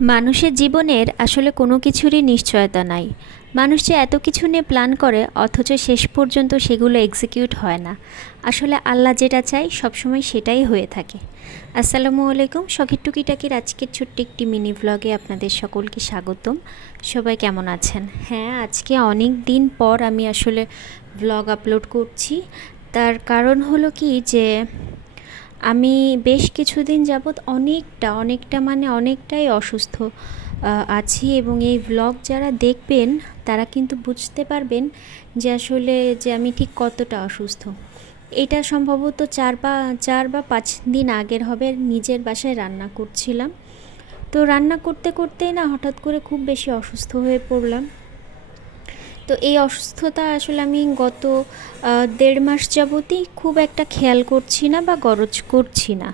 মানুষের জীবনের আসলে কোনো কিছুরই নিশ্চয়তা নাই। মানুষ যে এত কিছু নিয়ে প্ল্যান করে, অথচ শেষ পর্যন্ত সেগুলো এক্সিকিউট হয় না। আসলে আল্লাহ যেটা চাই সবসময় সেটাই হয়ে থাকে। আসসালামু আলাইকুম, শখের টুকিটাকির আজকের ছোট্ট একটি মিনি ভ্লগে আপনাদের সকলকে স্বাগতম। সবাই কেমন আছেন? হ্যাঁ আজকে অনেক দিন পর আমি আসলে ভ্লগ আপলোড করছি। তার কারণ হলো কি যে আমি বেশ কিছুদিন যাবৎ অনেকটা অনেকটা মানে অনেকটাই অসুস্থ আছি এবং এই ব্লগ যারা দেখবেন, তারা কিন্তু বুঝতে পারবেন যে আসলে যে আমি ঠিক কতটা অসুস্থ। এটা সম্ভবত চার বা চার বা পাঁচ দিন আগের হবে, নিজের বাসায় রান্না করছিলাম। তো রান্না করতে, করতেই না হঠাৎ করে খুব বেশি অসুস্থ হয়ে পড়লাম। তো এই অসুস্থতা আসলে আমি গত দেড় মাস যাবতই খুব একটা খেয়াল করছি না বা গরজ করছি না।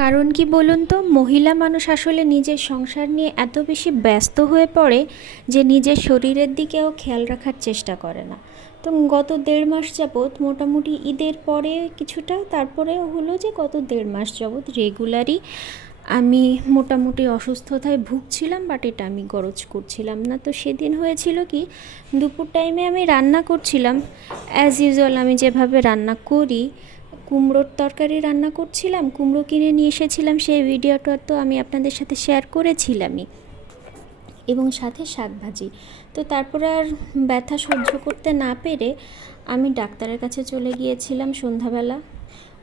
কারণ কি বলুন তো, মহিলা মানুষ আসলে নিজের সংসার নিয়ে এত বেশি ব্যস্ত হয়ে পড়ে যে নিজের শরীরের দিকেও খেয়াল রাখার চেষ্টা করে না। তো গত দেড় মাস যাবৎ মোটামুটি ঈদের পরে কিছুটা তারপরে হলো যে গত দেড় মাস যাবৎ রেগুলারই আমি মোটামুটি অসুস্থতায় ভুগছিলাম বাট এটা আমি গরজ করছিলাম না। তো সেদিন হয়েছিল কি, দুপুর টাইমে আমি রান্না করছিলাম। অ্যাজ ইউজুয়াল আমি যেভাবে রান্না করি, কুমড়োর তরকারি রান্না করছিলাম, কুমড়ো কিনে নিয়ে এসেছিলাম সেই ভিডিওটা তো আমি আপনাদের সাথে শেয়ার করেছিলামই। এবং সাথে শাক ভাজি। তো তারপর আর ব্যথা সহ্য করতে না পেরে আমি ডাক্তারের কাছে চলে গিয়েছিলাম সন্ধ্যাবেলা।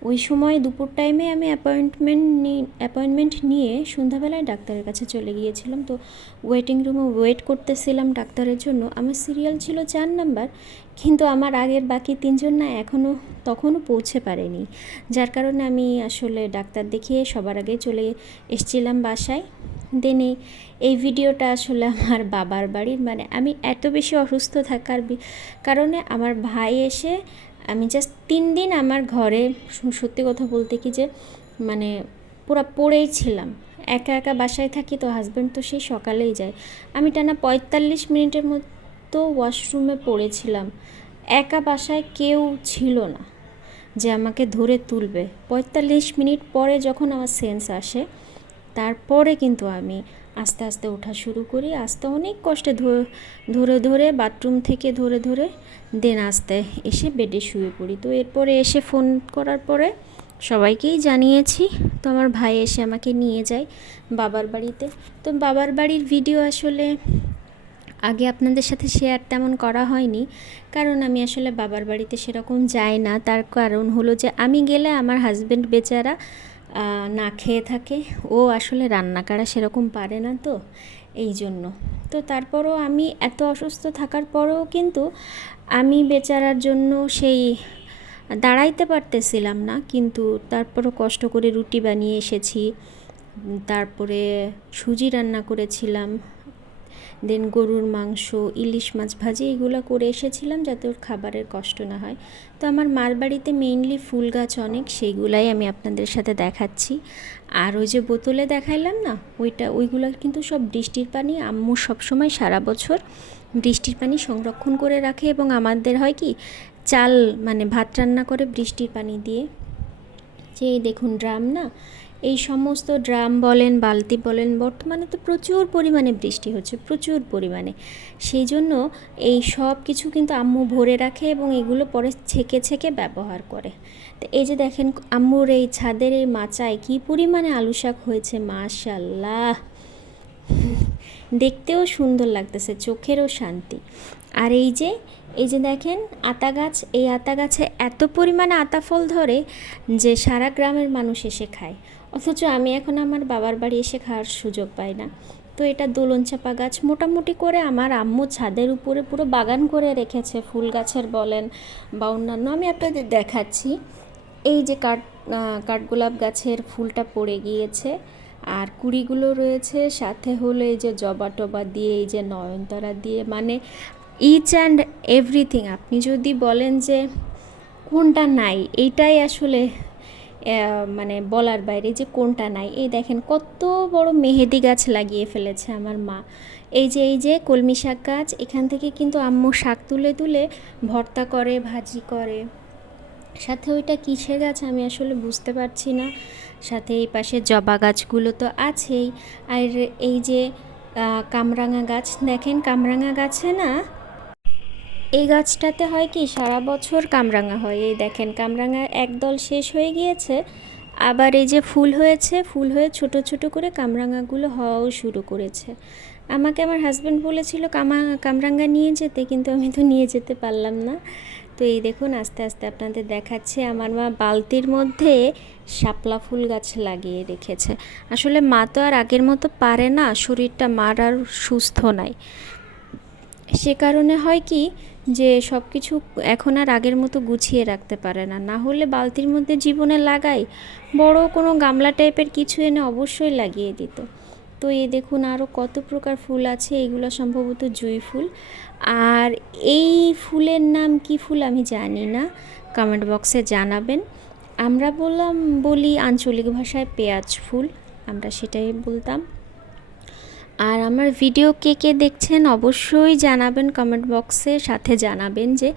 ওই সময় দুপুর টাইমে আমি অ্যাপয়েন্টমেন্ট নি অ্যাপয়েন্টমেন্ট নিয়ে সন্ধ্যাবেলায় ডাক্তারের কাছে চলে গিয়েছিলাম। তো ওয়েটিং রুমে ওয়েট করতেছিলাম ডাক্তারের জন্য। আমার সিরিয়াল ছিল চার নাম্বার কিন্তু আমার আগের বাকি তিনজন না এখনও তখনও পৌঁছে পারেনি। যার কারণে আমি আসলে ডাক্তার দেখিয়ে সবার আগে চলে এসছিলাম বাসায়। দেন এই ভিডিওটা আসলে আমার বাবার বাড়ির। মানে আমি এত বেশি অসুস্থ থাকার কারণে আমার ভাই এসে আমি জাস্ট তিন দিন আমার ঘরে সত্যি কথা বলতে কি যে মানে পুরো পড়েই ছিলাম। একা একা বাসায় থাকি তো হাজব্যান্ড তো সেই সকালেই যায়। আমি টানা পঁয়তাল্লিশ মিনিটের মতো ওয়াশরুমে পড়েছিলাম। একা বাসায় কেউ ছিল না যে আমাকে ধরে তুলবে। পঁয়তাল্লিশ মিনিট পরে যখন আমার সেন্স আসে, তারপরে কিন্তু আমি আস্তে আস্তে ওঠা শুরু করি। আস্তে অনেক কষ্টে ধরে ধরে বাথরুম থেকে ধরে ধরে দেন আস্তে এসে বেডে শুয়ে পড়ি। তো এরপরে এসে ফোন করার পরে সবাইকেই জানিয়েছি, তো আমার ভাই এসে আমাকে নিয়ে যায় বাবার বাড়িতে। তো বাবার বাড়ির ভিডিও আসলে আগে আপনাদের সাথে শেয়ার তেমন করা হয়নি। কারণ আমি আসলে বাবার বাড়িতে সেরকম যাই না। তার কারণ হলো যে আমি গেলে আমার হাজব্যান্ড বেচারা না খেয়ে থাকে। ও আসলে রান্না করা সেরকম পারে না তো, এই জন্য। তো তারপরও আমি এত অসুস্থ থাকার পরেও কিন্তু আমি বেচারার জন্য সেই দাঁড়াইতে পারতেছিলাম না, কিন্তু তারপরও কষ্ট করে রুটি বানিয়ে এসেছি। তারপরে সুজি রান্না করেছিলাম। দেন গরুর মাংস, ইলিশ মাছ ভাজি এগুলো করে এসেছিলাম যাতে ওর খাবারের কষ্ট না হয়। তো আমার মার বাড়িতে মেইনলি ফুল গাছ অনেক সেইগুলাই আমি আপনাদের সাথে দেখাচ্ছি। আর ওই যে বোতলে দেখাইলাম না, ওইটা, ওইগুলো কিন্তু সব বৃষ্টির পানি, আম্মু সবসময় সারা বছর বৃষ্টির পানি সংরক্ষণ করে রাখে এবং আমাদের হয় কি, চাল মানে ভাত রান্না করে বৃষ্টির পানি দিয়ে। যে দেখুন ড্রাম না এই সমস্ত ড্রাম বলেন, বালতি বলেন, বর্তমানে তো প্রচুর পরিমাণে বৃষ্টি হচ্ছে, প্রচুর পরিমাণে। সেই জন্য এই সব কিছু কিন্তু আম্মু ভরে রাখে এবং এগুলো পরে ছেঁকে ছেঁকে ব্যবহার করে। তো এই যে দেখেন, আম্মুর এই ছাদের এই মাচায় কী পরিমাণে আলু শাক হয়েছে মাশাল্লাহ দেখতেও সুন্দর লাগতেছে, চোখেরও শান্তি। আর এই যে এই যে দেখেন, আতা গাছ, এই আতা গাছে এত পরিমাণে আতা ফল ধরে যে সারা গ্রামের মানুষ এসে খায়। অথচ আমি এখন আমার বাবার বাড়ি এসে খাওয়ার সুযোগ পাই না। তো এটা দোলন চাপা গাছ মোটামুটি করে আমার আম্মু ছাদের উপরে পুরো বাগান করে রেখেছে, ফুল গাছের বলেন বা অন্যান্য। আমি আপনাদের দেখাচ্ছি। এই যে কাঠ কাঠগোলাপ গাছের ফুলটা পড়ে গিয়েছে আর কুড়িগুলো রয়েছে। সাথে হলো এই যে জবা টবা দিয়ে, এই যে নয়নতারা দিয়ে মানে ইচ অ্যান্ড এভরিথিং আপনি যদি বলেন যে কোনটা নাই, এইটাই আসলে মানে বলার বাইরে যে কোনটা নাই, এই দেখেন কত বড় মেহেদি গাছ লাগিয়ে ফেলেছে আমার মা। এই যে এই যে কলমি শাক গাছ, এখান থেকে কিন্তু আম্মু শাক তুলে তুলে ভর্তা করে, ভাজি করে। সাথে ওইটা কিসের গাছ আমি আসলে বুঝতে পারছি না। সাথে এই পাশে জবা গাছগুলো তো আছেই। আর এই যে কামরাঙা গাছ, দেখেন কামরাঙা গাছে না এই গাছটাতে হয় কি, সারা বছর কামরাঙা হয়। এই দেখেন, কামরাঙা একদল শেষ হয়ে গিয়েছে। আবার এই যে ফুল হয়েছে, ফুল হয়ে ছোট ছোট করে কামরাঙাগুলো হওয়াও শুরু করেছে। আমাকে আমার হাজব্যান্ড বলেছিল, কামা কামরাঙ্গা নিয়ে যেতে। কিন্তু আমি তো নিয়ে যেতে পারলাম না। তো এই দেখুন, আস্তে আস্তে আপনাদের দেখাচ্ছে। আমার মা বালতির মধ্যে শাপলা ফুল গাছ লাগিয়ে রেখেছে। আসলে মা তো আর আগের মতো পারে না, শরীরটা মার আর সুস্থ নাই। সে কারণে হয় কি যে সব কিছু এখন আর আগের মতো গুছিয়ে রাখতে পারে না। না হলে বালতির মধ্যে জীবনে লাগাই বড় কোনো গামলা টাইপের কিছু এনে অবশ্যই লাগিয়ে দিত। তো এই দেখুন আরও কত প্রকার ফুল আছে, এগুলো সম্ভবত জুঁই ফুল। আর এই ফুলের নাম কি ফুল আমি জানি না কমেন্ট বক্সে জানাবেন। আমরা বললাম, বলি আঞ্চলিক ভাষায় পেঁয়াজ ফুল, আমরা সেটাই বলতাম। আর আমার ভিডিও কে কে দেখছেন অবশ্যই জানাবেন কমেন্ট বক্সে সাথে জানাবেন যে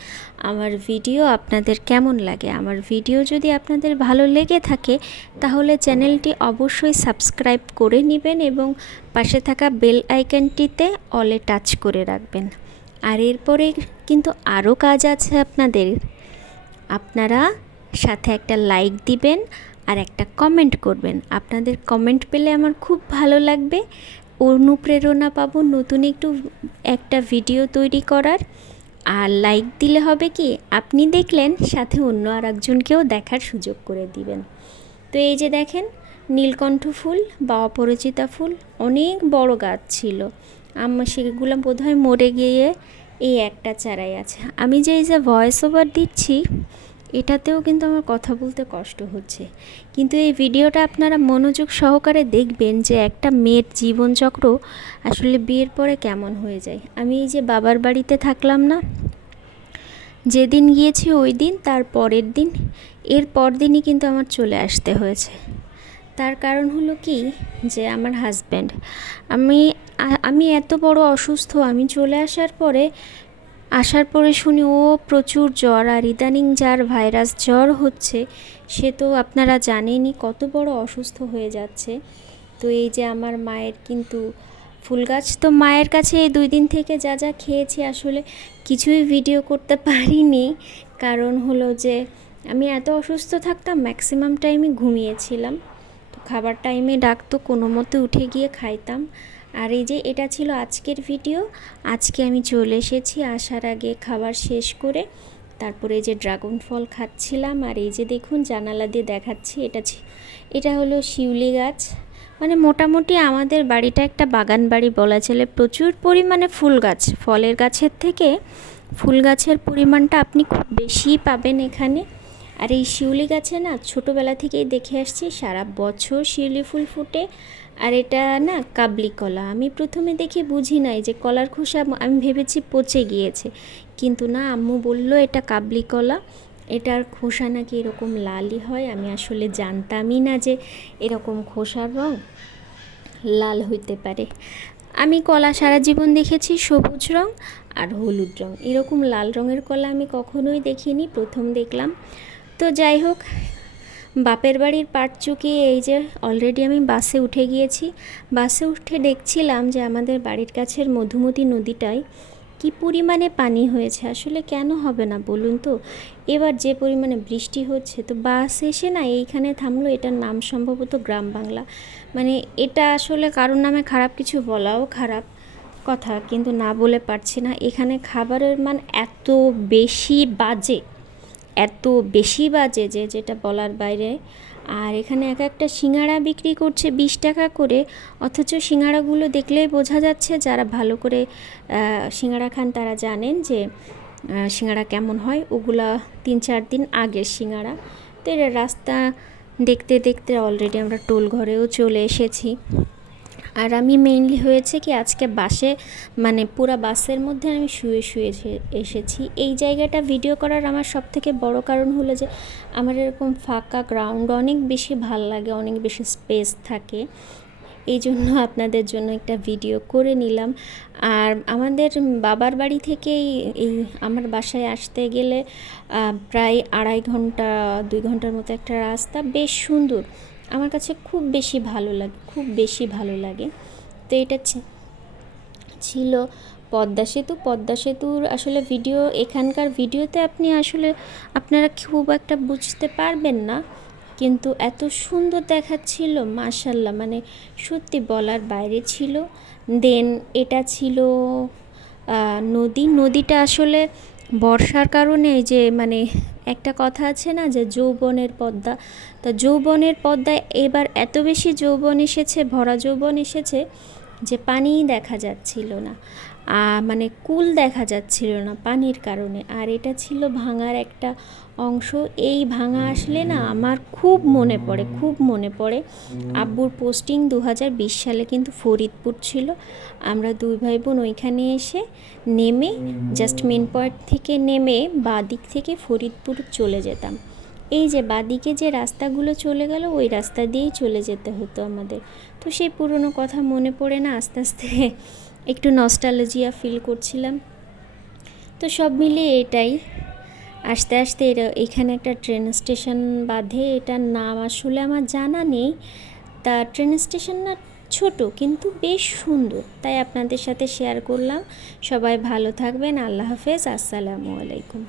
আমার ভিডিও আপনাদের কেমন লাগে। আমার ভিডিও যদি আপনাদের ভালো লেগে থাকে, তাহলে চ্যানেলটি অবশ্যই সাবস্ক্রাইব করে নেবেন এবং পাশে থাকা বেল আইকনটিতে অলে টাচ করে রাখবেন। আর এরপরে কিন্তু আরও কাজ আছে আপনাদের। আপনারা সাথে একটা লাইক দিবেন আর একটা কমেন্ট করবেন। আপনাদের কমেন্ট পেলে আমার খুব ভালো লাগবে। অনুপ্রেরণা পাবো নতুন একটু একটা ভিডিও তৈরি করার। আর লাইক দিলে হবে কি, আপনি দেখলেন সাথে অন্য আর একজনকেও দেখার সুযোগ করে দিবেন। তো এই যে দেখেন, নীলকণ্ঠ ফুল বা অপরাজিতা ফুল, অনেক বড় গাছ ছিল। আমার সেগুলো বোধহয় মরে গিয়ে এই একটা চারাই আছে। আমি যে এই যে ভয়েস ওভার দিচ্ছি এটাতেও কিন্তু আমার কথা বলতে কষ্ট হচ্ছে। কিন্তু এই ভিডিওটা আপনারা মনোযোগ সহকারে দেখবেন যে একটা মেয়ের জীবনচক্র আসলে বিয়ের পরে কেমন হয়ে যায়। আমি এই যে বাবার বাড়িতে থাকলাম না, যেদিন গিয়েছি ওই দিন, তার পরের দিন, এর পর দিনই কিন্তু আমার চলে আসতে হয়েছে। তার কারণ হলো কি? যে আমার হাজব্যান্ড আমি আমি এত বড় অসুস্থ, আমি চলে আসার পরে আসার পরে শুনি, ও, প্রচুর জ্বর, আর ইদানিং যার ভাইরাস জ্বর হচ্ছে, সে তো আপনারা জানেনই কত বড় অসুস্থ হয়ে যাচ্ছে। তো এই যে আমার মায়ের কিন্তু ফুল গাছ, তো মায়ের কাছে এই দুই দিন থেকে যা যা খেয়েছি, আসলে কিছুই ভিডিও করতে পারিনি। কারণ হলো যে, আমি এত অসুস্থ থাকতাম, ম্যাক্সিমাম টাইমে ঘুমিয়েছিলাম। তো খাবার টাইমে ডাকতো কোনো মতে উঠে গিয়ে খাইতাম। আর এই যে এটা ছিল আজকের ভিডিও, আজকে আমি চলে এসেছি আসার আগে খাবার শেষ করে, তারপরে এই যে ড্রাগন ফল খাচ্ছিলাম, আর এই যে দেখুন জানালা দিয়ে দেখাচ্ছি, এটা এটা হলো শিউলি গাছ। মানে মোটামুটি আমাদের বাড়িটা একটা বাগান বাড়ি বলা চলে, প্রচুর পরিমাণে ফুল গাছ, ফলের গাছের থেকে ফুল গাছের পরিমাণটা আপনি খুব বেশিই পাবেন এখানে। আর এই শিউলি গাছে না ছোটোবেলা থেকেই দেখে আসছি, সারা বছর শিউলি ফুল ফুটে। আর এটা না কাবলি কলা। আমি প্রথমে দেখে বুঝি নাই যে কলার খোসা আমি ভেবেছি পচে গিয়েছে। কিন্তু না আম্মু বলল, এটা কাবলি কলা। এটার খোসা নাকি এরকম লালই হয়? আমি আসলে জানতামই না যে এরকম খোসার রং লাল হইতে পারে। আমি কলা সারা জীবন দেখেছি সবুজ রং আর হলুদ রং। এরকম লাল রঙের কলা আমি কখনোই দেখিনি। প্রথম দেখলাম। তো যাই হোক, বাপের বাড়ির পাট চুকিয়ে এই যে অলরেডি আমি বাসে উঠে গিয়েছি। বাসে উঠে দেখছিলাম যে আমাদের বাড়ির কাছের মধুমতি নদীটায় কি পরিমাণে পানি হয়েছে। আসলে কেন হবে না বলুন তো? এবার যে পরিমাণে বৃষ্টি হচ্ছে, তো বাস এসে না এইখানে থামলো। এটার নাম সম্ভবত গ্রাম বাংলা। মানে এটা আসলে কারোর নামে খারাপ কিছু বলাও খারাপ কথা, কিন্তু না বলে পারছি না। এখানে খাবারের মান এত বেশি বাজে। এত বেশি বাজে যে যেটা বলার বাইরে। আর এখানে এক একটা সিঙ্গাড়া বিক্রি করছে বিশ টাকা করে অথচ সিঙ্গাড়াগুলো দেখলেই বোঝা যাচ্ছে যারা ভালো করে আহ, সিঙ্গাড়া খান তারা জানেন যে আহ, সিঙ্গাড়া কেমন হয়। ওগুলা তিন চার দিন আগের সিঙ্গাড়া। তো এটা রাস্তা দেখতে দেখতে অলরেডি আমরা টোল ঘরেও চলে এসেছি। আর আমি মেইনলি হয়েছে কি আজকে বাসে মানে পুরো বাসের মধ্যে আমি শুয়ে শুয়ে এসেছি। এই জায়গাটা ভিডিও করার আমার সব থেকে বড় কারণ হলো যে, আমার এরকম ফাঁকা গ্রাউন্ড অনেক বেশি ভালো লাগে, অনেক বেশি স্পেস থাকে। এই জন্য আপনাদের জন্য একটা ভিডিও করে নিলাম। আর আমাদের বাবার বাড়ি থেকেই এই আমার বাসায় আসতে গেলে প্রায় আড়াই ঘণ্টা, দুই ঘণ্টার মতো একটা রাস্তা। বেশ সুন্দর। আমার কাছে খুব বেশি ভালো লাগে, খুব বেশি ভালো লাগে। তো এটা ছিল পদ্মা সেতু। পদ্মা সেতুর আসলে ভিডিও, এখানকার ভিডিওতে আপনি আসলে, আপনারা খুব একটা বুঝতে পারবেন না। কিন্তু এত সুন্দর দেখাচ্ছিল, মাশাল্লাহ মানে সত্যি বলার বাইরে ছিল। দেন এটা ছিল নদী। নদীটা আসলে বর্ষার কারণে যে মানে একটা কথা আছে না যে যৌবনের পদ্মা, তা যৌবনের পদ্মায় এবার এত বেশি যৌবন এসেছে, ভরা যৌবন এসেছে যে পানিই দেখা যাচ্ছিল না। মানে কুল দেখা যাচ্ছিল না পানির কারণে। আর এটা ছিল ভাঙার একটা অংশ। এই ভাঙা আসলে না আমার খুব মনে পড়ে, খুব মনে পড়ে। আব্বুর পোস্টিং দু হাজার বিশ সালে কিন্তু ফরিদপুর ছিল। আমরা দুই ভাই বোন ওইখানে এসে নেমে জাস্ট মেন পয়েন্ট থেকে নেমে বাঁ দিক থেকে ফরিদপুর চলে যেতাম। এই যে বাদিকে যে রাস্তাগুলো চলে গেল, ওই রাস্তা দিয়েই চলে যেতে হতো আমাদের। তো সেই পুরনো কথা মনে পড়ে না, আস্তে আস্তে একটু নস্টালজিয়া ফিল করছিলাম। তো সব মিলিয়ে এটাই আস্তে আস্তে এরা এখানে একটা ট্রেন স্টেশন বাঁধে, এটার নাম আসলে আমার জানা নেই। তা ট্রেন স্টেশন না ছোট, কিন্তু বেশ সুন্দর। তাই আপনাদের সাথে শেয়ার করলাম। সবাই ভালো থাকবেন, আল্লাহ হাফেজ, আসসালামু আলাইকুম।